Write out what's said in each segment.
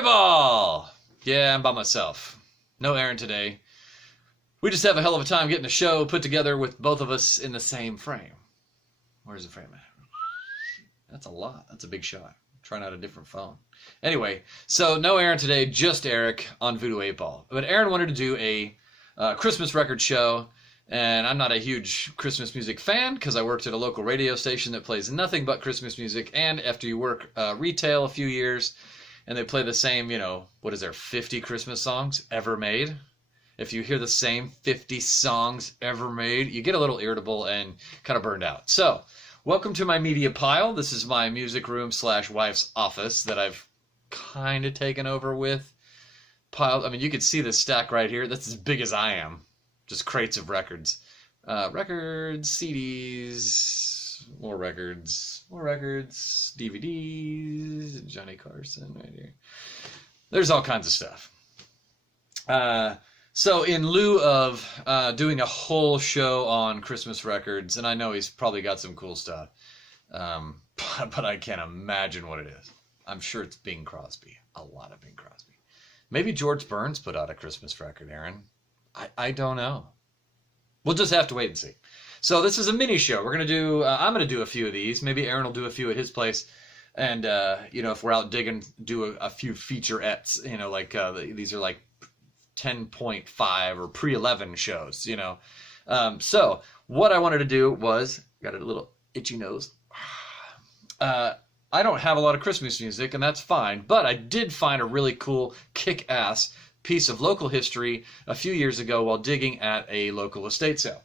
Voodoo8ball! Yeah, I'm by myself. No Aaron today. We just have a hell of a time getting a show put together with both of us in the same frame. Where's the frame at? That's a lot. That's a big shot. Trying out a different phone. Anyway, so no Aaron today, just Eric on Voodoo8ball. But Aaron wanted to do a Christmas record show, and I'm not a huge Christmas music fan because I worked at a local radio station that plays nothing but Christmas music, and after you work retail a few years, and they play the same, 50 Christmas songs ever made? If you hear the same 50 songs ever made, you get a little irritable and kind of burned out. So, welcome to my media pile. This is my music room / wife's office that I've kind of taken over with. Piled. I mean, you can see this stack right here. That's as big as I am. Just crates of records. Records, CDs, more records, DVDs, Johnny Carson right here. There's all kinds of stuff. So in lieu of doing a whole show on Christmas records, and I know he's probably got some cool stuff, but I can't imagine what it is. I'm sure it's Bing Crosby. A lot of Bing Crosby. Maybe George Burns put out a Christmas record, Aaron. I don't know. We'll just have to wait and see. So this is a mini show. We're going to do, I'm going to do a few of these. Maybe Aaron will do a few at his place. And, if we're out digging, do a few featurettes, these are like 10.5 or pre-11 shows, So what I wanted to do was, got a little itchy nose. I don't have a lot of Christmas music, and that's fine, but I did find a really cool, kick-ass piece of local history a few years ago while digging at a local estate sale.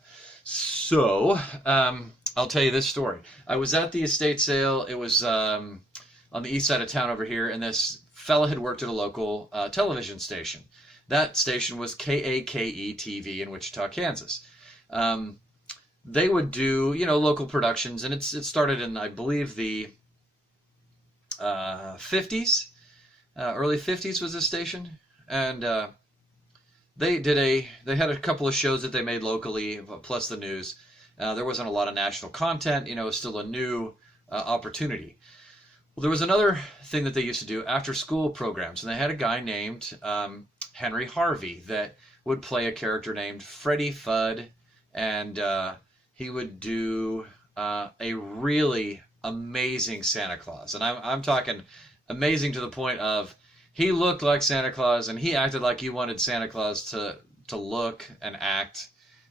So, I'll tell you this story. I was at the estate sale. It was on the east side of town over here, and this fella had worked at a local television station. That station was KAKE-TV in Wichita, Kansas. They would do, local productions, and it started in, I believe, the 50s. Early 50s was this station. And they had a couple of shows that they made locally, plus the news. There wasn't a lot of national content, it was still a new opportunity. Well, there was another thing that they used to do, after school programs, and they had a guy named Henry Harvey that would play a character named Freddie Fudd, and he would do a really amazing Santa Claus. And I'm talking amazing to the point of he looked like Santa Claus, and he acted like you wanted Santa Claus to look and act,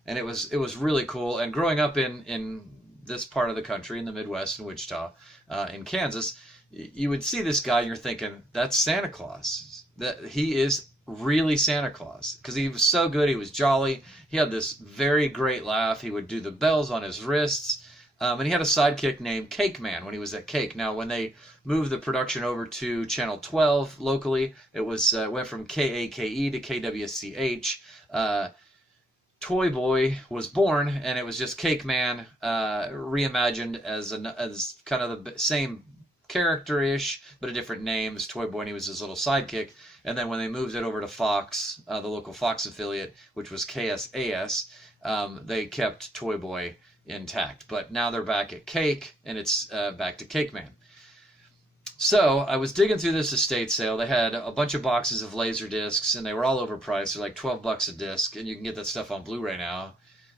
and it was really cool. And growing up in this part of the country, in the Midwest, in Wichita, in Kansas, you would see this guy, and you're thinking, that's Santa Claus. That he is really Santa Claus, because he was so good. He was jolly. He had this very great laugh. He would do the bells on his wrists. And he had a sidekick named Cake Man when he was at Cake. Now, when they moved the production over to Channel 12 locally, it went from KAKE to KWCH. Toy Boy was born, and it was just Cake Man reimagined as kind of the same character-ish, but a different name as Toy Boy, and he was his little sidekick. And then when they moved it over to Fox, the local Fox affiliate, which was KSAS, they kept Toy Boy intact. But now they're back at Cake, and it's back to Cake Man. So I was digging through this estate sale. They had a bunch of boxes of laser discs, and they were all overpriced. They're like $12 a disc, and you can get that stuff on Blu-ray now,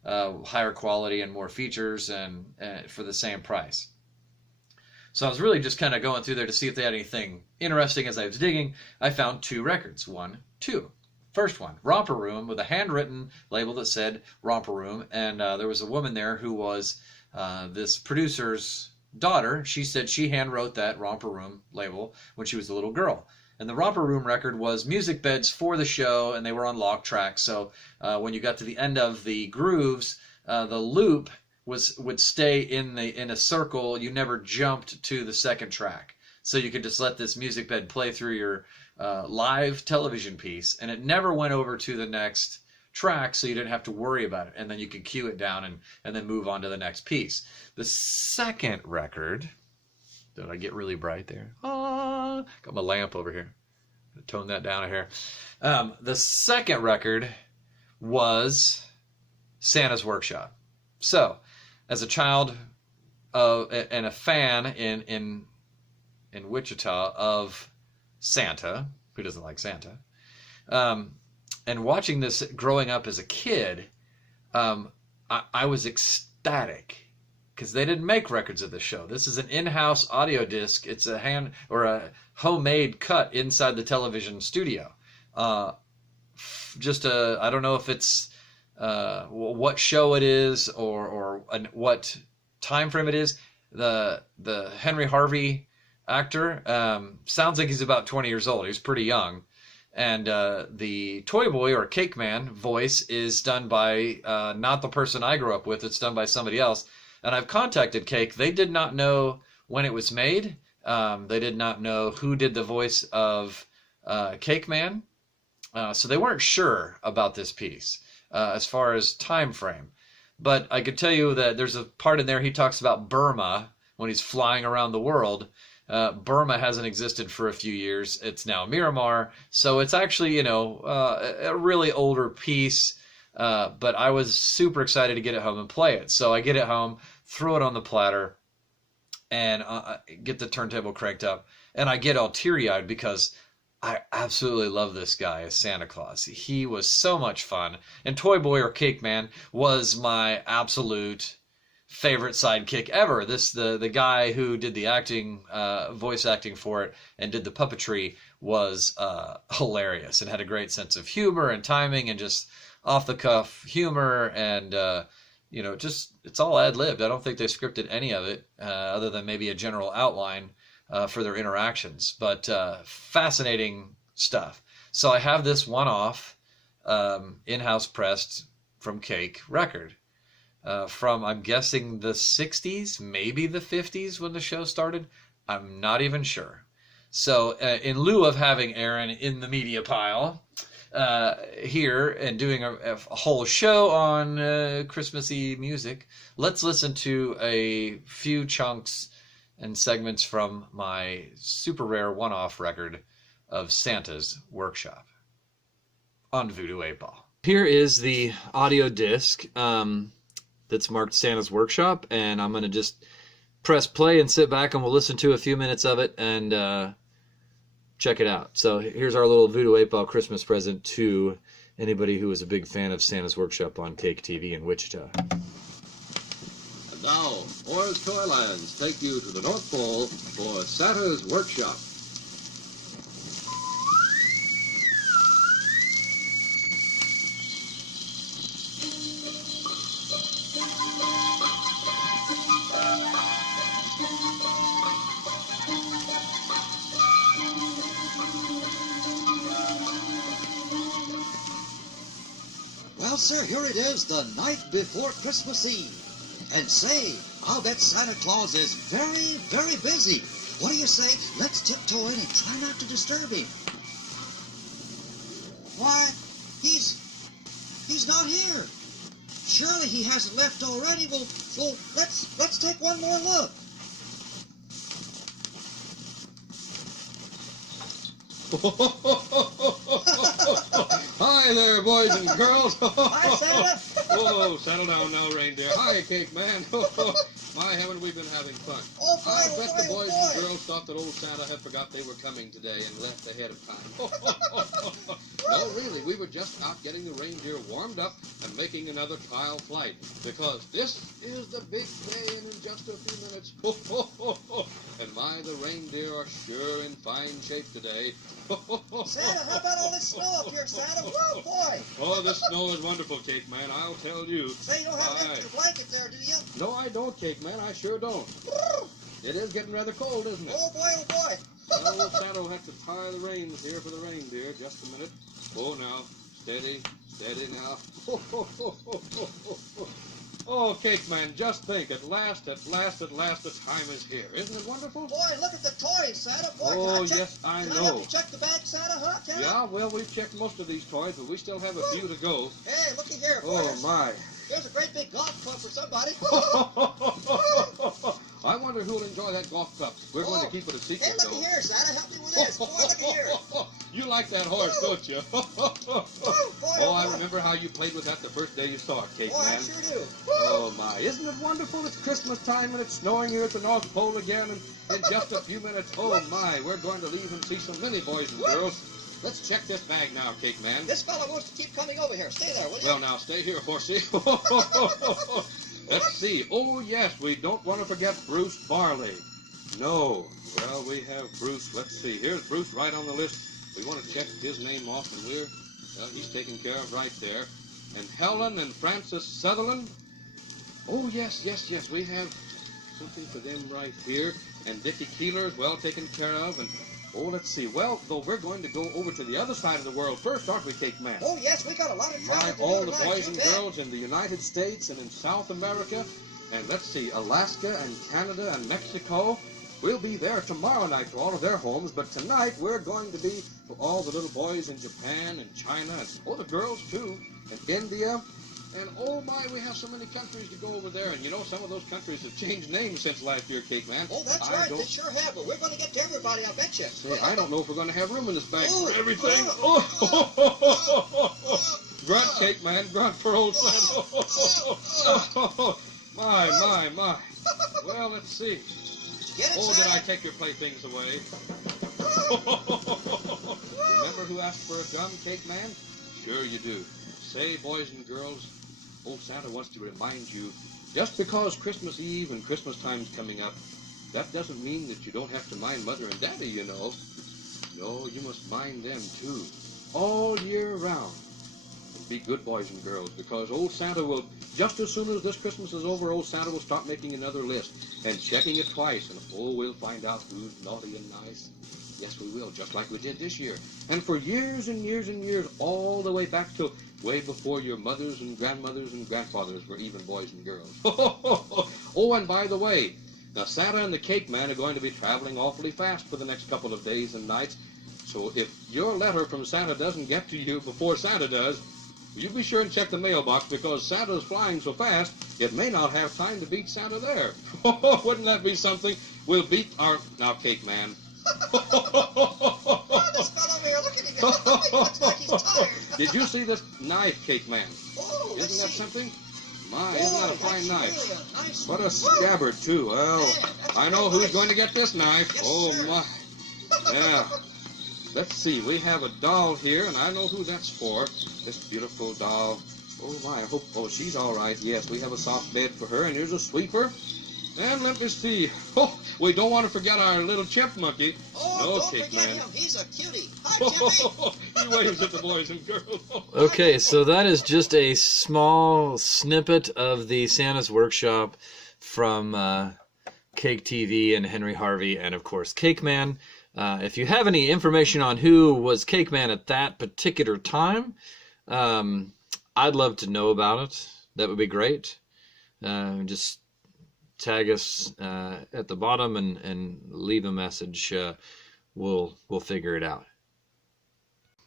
higher quality and more features, and for the same price. So I was really just kind of going through there to see if they had anything interesting. As I was digging, I found two records. First one, Romper Room, with a handwritten label that said Romper Room, and there was a woman there who was this producer's daughter. She said she handwrote that Romper Room label when she was a little girl. And the Romper Room record was music beds for the show, and they were on lock tracks. So when you got to the end of the grooves, the loop would stay in a circle. You never jumped to the second track. So you could just let this music bed play through your live television piece, and it never went over to the next track, so you didn't have to worry about it, and then you could cue it down and then move on to the next piece. The second record, did I get really bright there? Got my lamp over here. Tone that down a hair. The second record was Santa's Workshop. So, as a child and a fan in Wichita of Santa, Who doesn't like Santa? And watching this growing up as a kid, I was ecstatic because they didn't make records of the show. This is an in-house audio disc. It's a a homemade cut inside the television studio. I don't know if it's what show it is or what time frame it is. The Henry Harvey actor sounds like he's about 20 years old. He's pretty young. And the Toy Boy or Cake Man voice is done by not the person I grew up with. It's done by somebody else. And I've contacted Cake. They did not know when it was made. They did not know who did the voice of Cake Man. So they weren't sure about this piece as far as time frame. But I could tell you that there's a part in there he talks about Burma when he's flying around the world. Burma hasn't existed for a few years. It's now Myanmar. So it's actually, a really older piece. But I was super excited to get it home and play it. So I get it home, throw it on the platter, and get the turntable cranked up. And I get all teary-eyed because I absolutely love this guy as Santa Claus. He was so much fun. And Toy Boy or Cake Man was my absolute favorite sidekick ever. The guy who did the acting, voice acting for it, and did the puppetry was hilarious and had a great sense of humor and timing and just off the cuff humor and just it's all ad-libbed. I don't think they scripted any of it other than maybe a general outline for their interactions, but fascinating stuff. So I have this one-off in-house pressed from Cake record. From, I'm guessing, the 60s, maybe the 50s when the show started. I'm not even sure. So in lieu of having Aaron in the media pile here and doing a whole show on Christmassy music, let's listen to a few chunks and segments from my super rare one-off record of Santa's Workshop on Voodoo8ball. Here is the audio disc. That's marked Santa's Workshop, and I'm going to just press play and sit back and we'll listen to a few minutes of it and check it out. So here's our little Voodoo8ball Christmas present to anybody who is a big fan of Santa's Workshop on Cake TV in Wichita. And now, Orr's Toy Lands take you to the North Pole for Santa's Workshop. Well, sir, here it is, the night before Christmas Eve. And say, I'll bet Santa Claus is very, very busy. What do you say? Let's tiptoe in and try not to disturb him. Why, he's not here. Surely he hasn't left already. Well, let's take one more look. Hi there, boys and girls. Hi, Santa. Whoa, settle down now, reindeer. Hi, Cake Man. My heaven, we've been having fun. Oh, boy, I oh, bet boy, the boys oh, boy. and girls thought that old Santa had forgot they were coming today and left ahead of time. No, really, we were just out getting the reindeer warmed up and making another trial flight, because this is the big day and in just a few minutes. And my, the reindeer are sure in fine shape today. Santa, how about all this snow up here, Santa? Woo, boy. Oh, this snow is wonderful, Cake Man, I'll tell you. Say, you don't have an extra blanket there, do you? No, I don't, Cake Man, I sure don't. Woo. It is getting rather cold, isn't it? Oh, boy, oh, boy. Well, Santa will have to tie the reins here for the reindeer. Just a minute. Oh, now. Steady. Steady now. Oh, Cake Man, just think. At last, the time is here. Isn't it wonderful? Boy, look at the toys, Santa. Boy, Oh, can I check, yes, I can know. I help you check the bag, Santa, huh? Can I? Yeah, well, we've checked most of these toys, but we still have a few to go. Hey, looky here, boy. Oh, my. There's a great big golf club for somebody. I wonder who'll enjoy that golf club. We're going to keep it a secret, Hey, looky though. here, Santa. Help me with this. Boy, looky here. You like that horse, don't you? Boy, Oh, I remember how you played with that the first day you saw it, Cake Boy, I Man. sure do. Oh, my. Isn't it wonderful? It's Christmas time and it's snowing here at the North Pole again. And in just a few minutes, oh, my, we're going to leave and see so many boys and girls. let's check this bag now, Cake Man. This fella wants to keep coming over here. Stay there, will you? Well, now, stay here, horsey. Let's see. Oh, yes, we don't want to forget Bruce Barley. No. Well, we have Bruce. Let's see. Here's Bruce right on the list. We want to check his name off, and he's taken care of right there. And Helen and Francis Sutherland. Oh, yes. We have something for them right here. And Dickie Keeler is well taken care of. And, let's see. Well, though, we're going to go over to the other side of the world first, aren't we, Cake Man? Oh, yes, we got a lot of travel to do all the tonight, boys you and bet. girls in the United States and in South America. And let's see, Alaska and Canada and Mexico. We'll be there tomorrow night to all of their homes, but tonight we're going to be for all the little boys in Japan and China, and the girls too, and India. And oh my, we have so many countries to go over there. And you know, some of those countries have changed names since last year, Cake Man. Oh, that's right, they sure have, but we're going to get to everybody, I bet you. Say, I don't know if we're going to have room in this bag Oh, for everything. oh. Grunt, Cake Man, grunt for old Santa. My. Well, let's see. Get it, Did Santa? I take your playthings away? Remember who asked for a gum, Cake Man? Sure you do. Say, boys and girls, old Santa wants to remind you, just because Christmas Eve and Christmas time's coming up, that doesn't mean that you don't have to mind Mother and Daddy, you know. No, you must mind them too, all year round. And be good boys and girls, because old Santa will, just as soon as this Christmas is over, old Santa will start making another list and checking it twice, and we'll find out who's naughty and nice. Yes, we will, just like we did this year. And for years and years and years, all the way back to way before your mothers and grandmothers and grandfathers were even boys and girls. Oh, and by the way, now Santa and the Cake Man are going to be traveling awfully fast for the next couple of days and nights. So if your letter from Santa doesn't get to you before Santa does, you be sure and check the mailbox, because Santa's flying so fast, it may not have time to beat Santa there. Wouldn't that be something? We'll beat our... Now, Cake Man. Oh, this fellow over here, look at him. He looks like he's tired. Did you see this knife, Cake Man? Oh, let's Isn't that see. something? My, isn't that a fine that's knife? really a nice What one. a scabbard, too. Well, Man, that's I know real who's nice. going to get this knife. Yes, Oh, sir. my. Yeah. Let's see. We have a doll here, and I know who that's for. This beautiful doll. Oh, my. I hope... Oh, she's all right. Yes, we have a soft bed for her, and here's a sleeper. And let me see. Oh, we don't want to forget our little chimp monkey. Oh, No, don't Cake forget Man. him. He's a cutie. Hi, Chippy. He waves at the boys and girls. Okay, so that is just a small snippet of the Santa's Workshop from Cake TV and Henry Harvey and, of course, Cake Man. If you have any information on who was Cake Man at that particular time, I'd love to know about it. That would be great. Just tag us at the bottom and leave a message. We'll figure it out.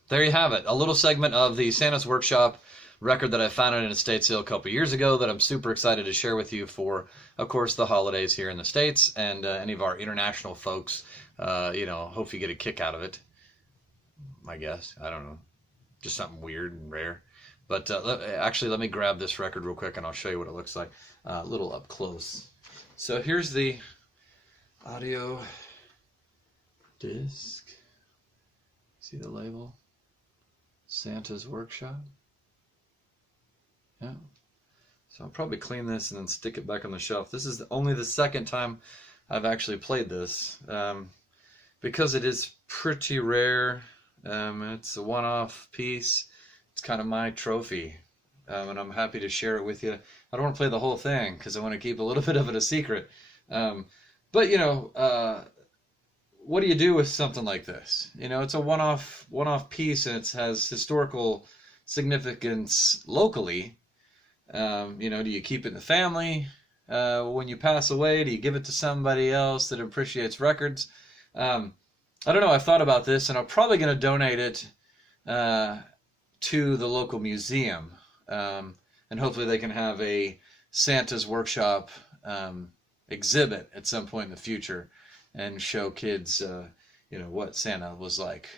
There you have it. A little segment of the Santa's Workshop record that I found in an estate sale a couple years ago that I'm super excited to share with you for, of course, the holidays here in the States and any of our international folks. Hope you get a kick out of it. I guess. I don't know. Just something weird and rare. But actually, let me grab this record real quick and I'll show you what it looks like a little up close. So here's the audio disc. See the label? Santa's Workshop. Yeah. So I'll probably clean this and then stick it back on the shelf. This is only the second time I've actually played this. Because it is pretty rare. It's a one-off piece. It's kind of my trophy. And I'm happy to share it with you. I don't want to play the whole thing because I want to keep a little bit of it a secret. But what do you do with something like this? It's a one-off piece, and it has historical significance locally. Do you keep it in the family? When you pass away, do you give it to somebody else that appreciates records? I don't know. I've thought about this, and I'm probably going to donate it to the local museum. And hopefully they can have a Santa's Workshop exhibit at some point in the future and show kids, what Santa was like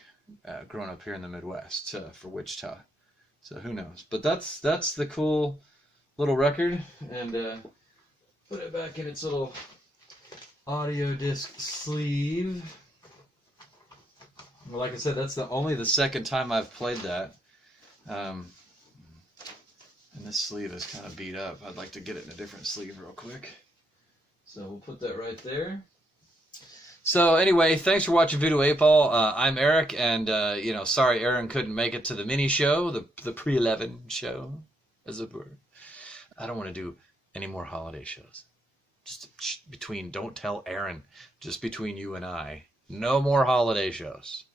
growing up here in the Midwest for Wichita. So who knows? But that's the cool little record, and put it back in its little audio disc sleeve. Well, like I said, that's only the second time I've played that. And this sleeve is kind of beat up. I'd like to get it in a different sleeve real quick. So we'll put that right there. So anyway, thanks for watching Voodoo8ball. I'm Eric, and sorry Aaron couldn't make it to the mini show, the pre-11 show, as it were. I don't want to do any more holiday shows. Just between, don't tell Aaron, just between you and I. No more holiday shows.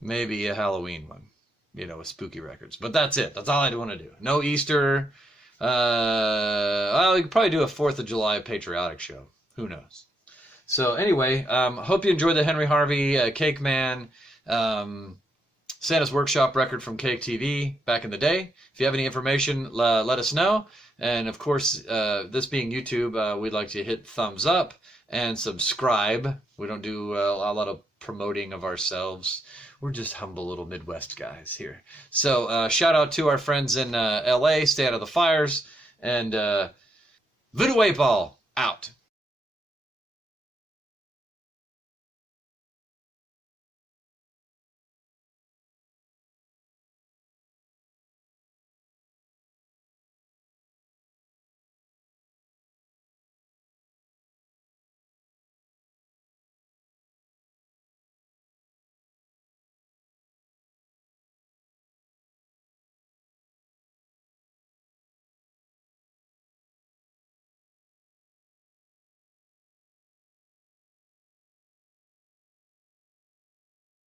Maybe a Halloween one, with spooky records. But that's it. That's all I want to do. No Easter. We could probably do a 4th of July patriotic show. Who knows? So anyway, hope you enjoyed the Henry Harvey Cake Man Santa's Workshop record from Cake TV back in the day. If you have any information, let us know. And of course, this being YouTube, we'd like to hit thumbs up and subscribe. We don't do a lot of promoting of ourselves. We're just humble little Midwest guys here. So shout out to our friends in LA, stay out of the fires, and Voodoo8ball out.